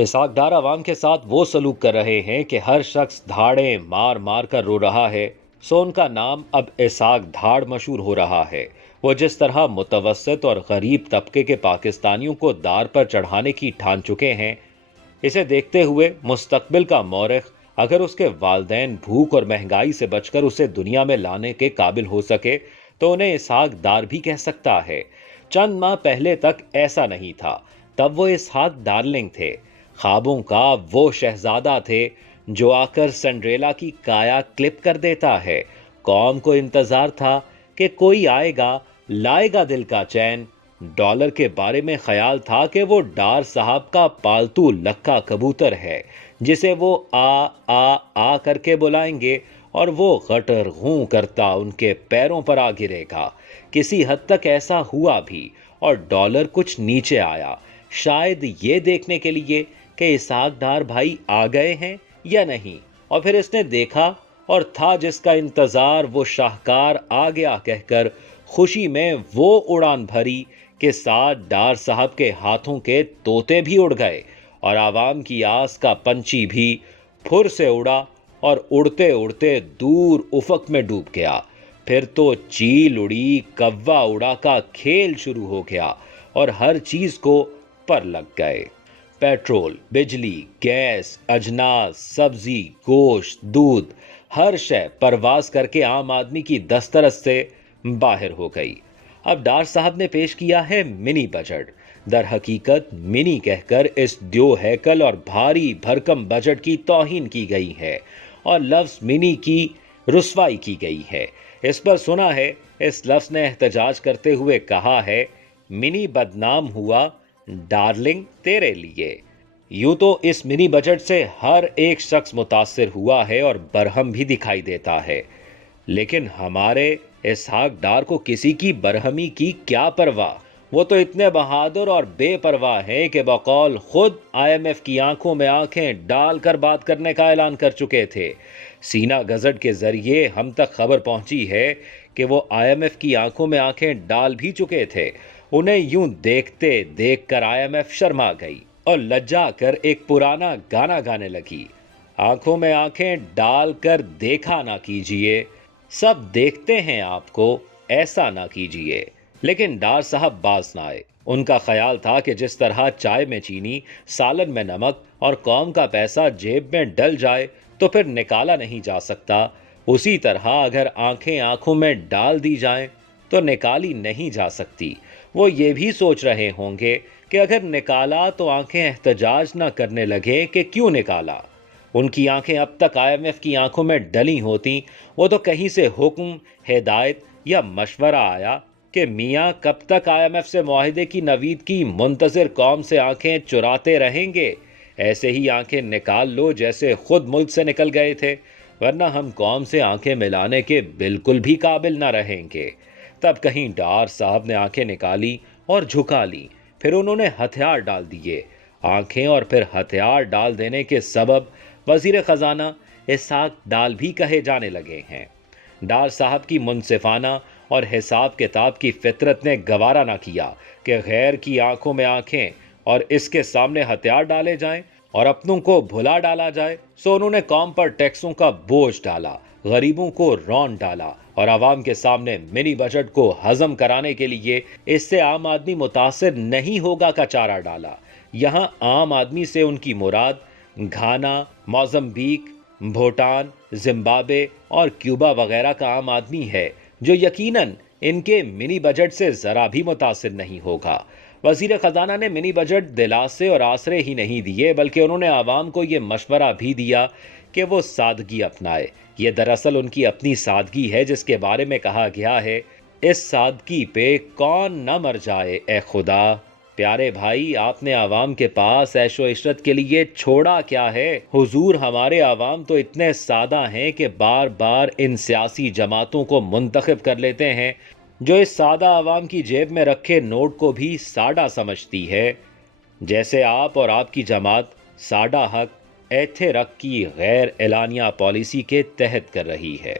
اسحاق ڈار عوام کے ساتھ وہ سلوک کر رہے ہیں کہ ہر شخص دھاڑیں مار مار کر رو رہا ہے، سو ان کا نام اب اسحاق دھاڑ مشہور ہو رہا ہے۔ وہ جس طرح متوسط اور غریب طبقے کے پاکستانیوں کو دار پر چڑھانے کی ٹھان چکے ہیں، اسے دیکھتے ہوئے مستقبل کا مورخ اگر اس کے والدین بھوک اور مہنگائی سے بچ کر اسے دنیا میں لانے کے قابل ہو سکے تو انہیں اسحاق ڈار بھی کہہ سکتا ہے۔ چند ماہ پہلے تک ایسا نہیں تھا، تب وہ اسحاق ڈارلنگ تھے، خوابوں کا وہ شہزادہ تھے جو آ کر سنڈریلا کی کایا کلپ کر دیتا ہے۔ قوم کو انتظار تھا کہ کوئی آئے گا، لائے گا دل کا چین۔ ڈالر کے بارے میں خیال تھا کہ وہ ڈار صاحب کا پالتو لکا کبوتر ہے جسے وہ آ کر کے بلائیں گے اور وہ غٹر غوں کرتا ان کے پیروں پر آ گرے گا۔ کسی حد تک ایسا ہوا بھی اور ڈالر کچھ نیچے آیا، شاید یہ دیکھنے کے لیے کہ اسحاق ڈار بھائی آ گئے ہیں یا نہیں، اور پھر اس نے دیکھا اور تھا جس کا انتظار وہ شاہکار آ گیا کہہ کر خوشی میں وہ اڑان بھری کہ ساتھ ڈار صاحب کے ہاتھوں کے طوطے بھی اڑ گئے اور عوام کی آس کا پنچھی بھی پھر سے اڑا اور اڑتے اڑتے دور افق میں ڈوب گیا۔ پھر تو چیل اڑی کوا اڑا کا کھیل شروع ہو گیا اور ہر چیز کو پر لگ گئے۔ پیٹرول، بجلی، گیس، اجناس، سبزی، گوشت، دودھ، ہر شے پرواز کر کے عام آدمی کی دسترس سے باہر ہو گئی۔ اب ڈار صاحب نے پیش کیا ہے منی بجٹ۔ در حقیقت منی کہہ کر اس دیو ہیکل اور بھاری بھرکم بجٹ کی توہین کی گئی ہے اور لفظ منی کی رسوائی کی گئی ہے۔ اس پر سنا ہے اس لفظ نے احتجاج کرتے ہوئے کہا ہے، منی بدنام ہوا ڈارلنگ تیرے لیے۔ یوں تو اس منی بجٹ سے ہر ایک شخص متاثر ہوا ہے اور برہم بھی دکھائی دیتا ہے، لیکن ہمارے اسحاق ڈار کو کسی کی برہمی کی کیا پرواہ؟ وہ تو اتنے بہادر اور بے پرواہ ہیں کہ بقول خود IMF کی آنکھوں میں آنکھیں ڈال کر بات کرنے کا اعلان کر چکے تھے۔ سینا گزٹ کے ذریعے ہم تک خبر پہنچی ہے کہ وہ IMF کی آنکھوں میں آنکھیں ڈال بھی چکے تھے۔ انہیں یوں دیکھتے دیکھ کر IMF شرما گئی اور لجا کر ایک پرانا گانا گانے لگی، آنکھوں میں آنکھیں ڈال کر دیکھا نہ کیجئے، سب دیکھتے ہیں آپ کو، ایسا نہ کیجئے۔ لیکن ڈار صاحب باز نہ آئے۔ ان کا خیال تھا کہ جس طرح چائے میں چینی، سالن میں نمک اور قوم کا پیسہ جیب میں ڈل جائے تو پھر نکالا نہیں جا سکتا، اسی طرح اگر آنکھیں آنکھوں میں ڈال دی جائیں تو نکالی نہیں جا سکتی۔ وہ یہ بھی سوچ رہے ہوں گے کہ اگر نکالا تو آنکھیں احتجاج نہ کرنے لگے کہ کیوں نکالا۔ ان کی آنکھیں اب تک IMF کی آنکھوں میں ڈلی ہوتی، وہ تو کہیں سے حکم، ہدایت یا مشورہ آیا کہ میاں کب تک IMF سے معاہدے کی نوید کی منتظر قوم سے آنکھیں چراتے رہیں گے؟ ایسے ہی آنکھیں نکال لو جیسے خود ملک سے نکل گئے تھے، ورنہ ہم قوم سے آنکھیں ملانے کے بالکل بھی قابل نہ رہیں گے۔ تب کہیں ڈار صاحب نے آنکھیں نکالی اور جھکا لی، پھر انہوں نے ہتھیار ڈال دیے۔ آنکھیں اور پھر ہتھیار ڈال دینے کے سبب وزیر خزانہ اسحاق ڈال بھی کہے جانے لگے ہیں۔ ڈار صاحب کی منصفانہ اور حساب کتاب کی فطرت نے گوارا نہ کیا کہ غیر کی آنکھوں میں آنکھیں اور اس کے سامنے ہتھیار ڈالے جائیں اور اپنوں کو بھلا ڈالا جائے، سو انہوں نے قوم پر ٹیکسوں کا بوجھ ڈالا، غریبوں کو رون ڈالا اور عوام کے سامنے منی بجٹ کو ہضم کرانے کے لیے اس سے عام آدمی متاثر نہیں ہوگا کا چارہ ڈالا۔ یہاں عام آدمی سے ان کی مراد گھانا، موزمبیق، بھوٹان، زمبابوے اور کیوبا وغیرہ کا عام آدمی ہے، جو یقیناً ان کے منی بجٹ سے ذرا بھی متاثر نہیں ہوگا۔ وزیر خزانہ نے منی بجٹ دلاسے اور آسرے ہی نہیں دیے، بلکہ انہوں نے عوام کو یہ مشورہ بھی دیا کہ وہ سادگی اپنائے۔ یہ دراصل ان کی اپنی سادگی ہے جس کے بارے میں کہا گیا ہے، اس سادگی پہ کون نہ مر جائے اے خدا۔ پیارے بھائی، آپ نے عوام کے پاس عیش و عشرت کے لیے چھوڑا کیا ہے؟ حضور، ہمارے عوام تو اتنے سادہ ہیں کہ بار بار ان سیاسی جماعتوں کو منتخب کر لیتے ہیں جو اس سادہ عوام کی جیب میں رکھے نوٹ کو بھی ساڈا سمجھتی ہے، جیسے آپ اور آپ کی جماعت ساڈا حق ایتھے رکھ کی غیر اعلانیہ پالیسی کے تحت کر رہی ہے۔